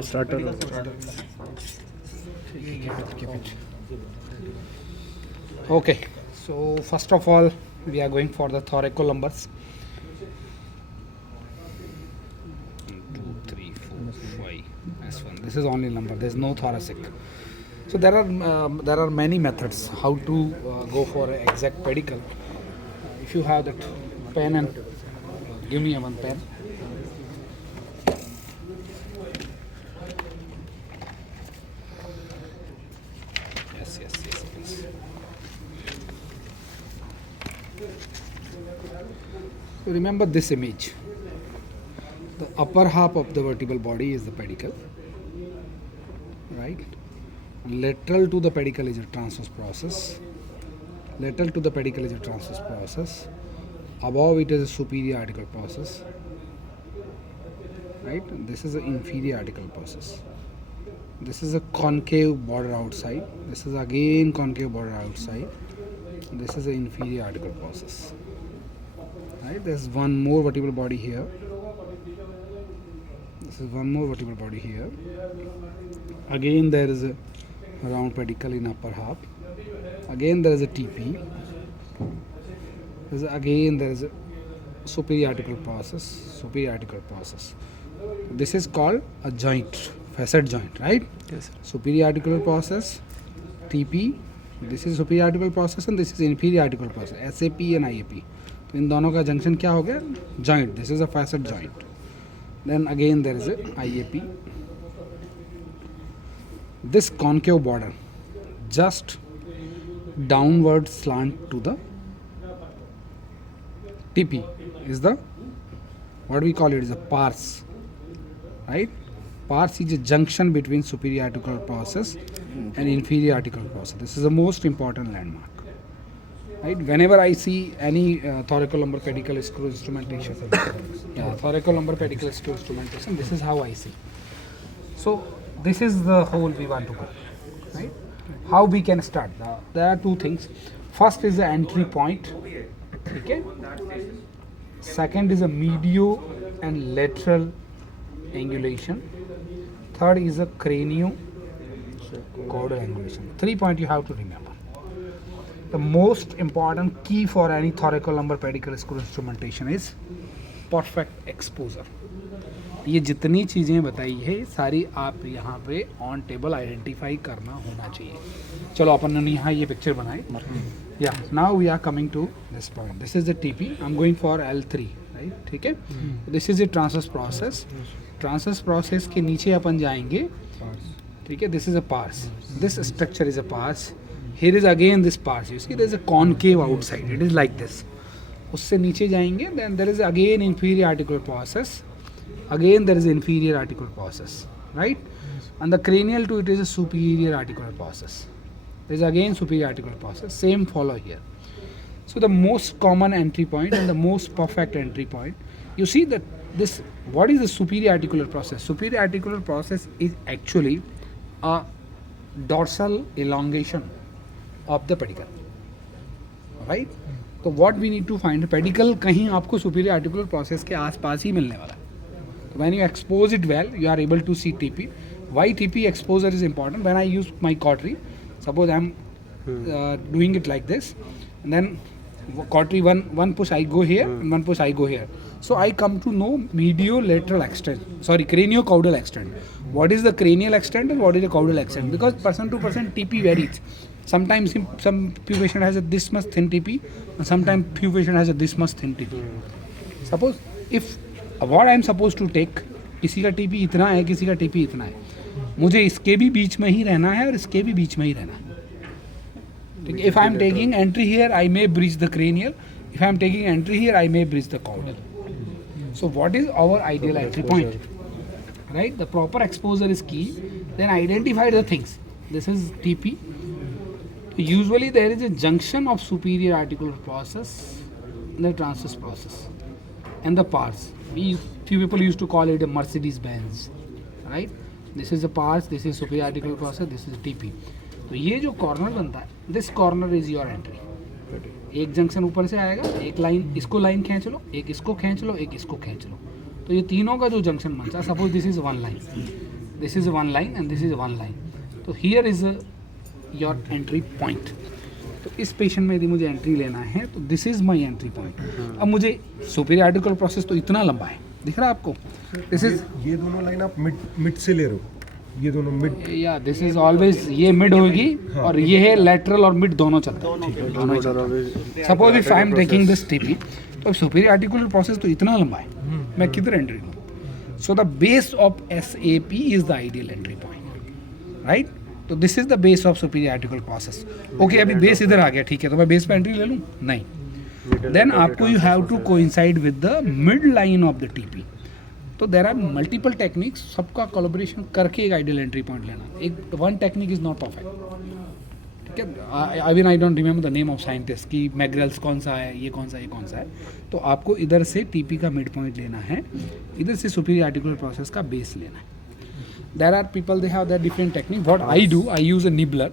starter. Okay, so first of all we are going for the thoracolumbar. 1, 2, 3, 4, 5. S1. This is only lumbar. There is no thoracic. So there are many methods how to go for an exact pedicle. If you have that pen and give me one pen. Yes, please. So remember this image. The upper half of the vertebral body is the pedicle, right? Lateral to the pedicle is a transverse process. Lateral to the pedicle is a transverse process. Above it is a superior articular process, right? This is an inferior articular process. This is a concave border outside. This is again concave border outside. This is an inferior articular process, right? There's one more vertebral body here. This is one more vertebral body here. Again there is a round pedicle in upper half. Again there is a TP. Again there is a superior articular process. This is called a joint, facet joint, right? Yes, sir. Superior articular process, TP. This is superior articular process and this is inferior articular process, SAP and IAP. तो इन दोनों का junction क्या हो गया? Joint. This is a facet joint. Then again there is a IAP. This concave border just downward slant to the TP is the, what we call it, is a pars, right? Pars is a junction between superior articular process and inferior articular process. This is the most important landmark, right? Whenever I see any thoracolumbar pedicle screw instrumentation, thoracolumbar pedicle screw instrumentation, this is how I see. So this is the hole we want to go, right? How we can start? There are two things. First is the entry point, okay? Second is a medial and lateral angulation. Third is a cranio-caudal angulation. 3 points you have to remember. The most important key for any thoracolumbar pedicle screw instrumentation is perfect exposure. ये जितनी चीज़ें बताई है सारी आप यहाँ पे on table identify करना होना चाहिए. चलो अपन ने यहाँ ये पिक्चर बनाए. या now we are coming to this point. This is the TP. I am going for L3, right? ठीक है. This is a transverse process. Transverse process के नीचे अपन जाएंगे, ठीक है. This is a pars. This structure is a pars. Here is again this pars. You see there is a concave outside. It is like this. उससे नीचे जाएंगे, then there is again inferior articular process. Again there is inferior articular process, right? And the cranial to it is a superior articular process. There is again superior articular process. Same follow here. So the most common entry point and the most perfect entry point. You see that this. What is the superior articular process? Superior articular process is actually a dorsal elongation of the pedicle, right? So what we need to find, pedicle कहीं आपको superior articular process के आसपास ही मिलने वाला है. When you expose it well, you are able to see TP. Why TP exposure is important? When I use my cautery, suppose I am doing it like this, and then cautery one push I go here and one push I go here. So I come to know mediolateral extent. Sorry, cranio-caudal extent. What is the cranial extent and what is the caudal extent? Because person to person TP varies. Sometimes some few patient has a this much thin TP, and sometimes few patient has a this much thin TP. Suppose if what I am supposed to take, किसी का TP इतना है, किसी का TP इतना है, मुझे इसके भी बीच में ही रहना है और इसके भी बीच में ही रहना है. ठीक है. If I am taking entry here, I may breach the cranial. If I am taking entry here, I may breach the caudal. So what is our ideal entry point? Right? The proper exposure is key. Then identify the things. This is TP. Usually there is a junction of superior articular process and the transverse process and the pars. Few people used to call it a Mercedes Benz, right? This is a pars, this is superior articular process, this is TP. तो ये जो corner बनता है, this corner is your entry. एक junction ऊपर से आएगा, एक लाइन इसको लाइन खींच लो, एक इसको खींच लो, एक इसको खींच लो. तो ये तीनों का जो जंक्शन बनता है, suppose this is one line. this is one line and this is one line. तो here is your entry point. तो इस पेशेंट में यदि मुझे एंट्री लेना है तो this is my entry point. अब मुझे सुपीरियर आर्टिकुलर प्रोसेस तो इतना लंबा है, दिख रहा है आपको. दिस इज ये दोनों लाइन आप मिड से ले रहे हो, ये दोनों मिड. या दिस इज ऑलवेज ये मिड होगी और ये है लेटरल और मिड दोनों चलता है. दोनों चलता है. Suppose if I am taking this TP, तो सुपीरियर आर्टिकुलर प्रोसेस तो इतना लंबा है, मैं किधर एंट्री लूँ. So the base of SAP is the ideal entry point, right. तो this is the base of superior articular process. Okay, अभी बेस इधर आ गया, ठीक है, तो मैं बेस पे एंट्री ले लूँ? नहीं. देन आपको you have to coincide with the midline लाइन ऑफ द टीपी. तो देर आर मल्टीपल टेक्निक्स, सबका कोलैबोरेशन करके एक आइडियल एंट्री पॉइंट लेना. एक one technique is not perfect, ठीक है. I don't remember the name of scientist कि मैग्रेल्स कौन सा है, ये कौन सा, ये कौन सा है. तो आपको इधर से टीपी का मिड पॉइंट लेना है, इधर से सुपीरियर आर्टिकुलर प्रोसेस का बेस लेना है. There are people, they have their different technique. What I do, I use a nibbler.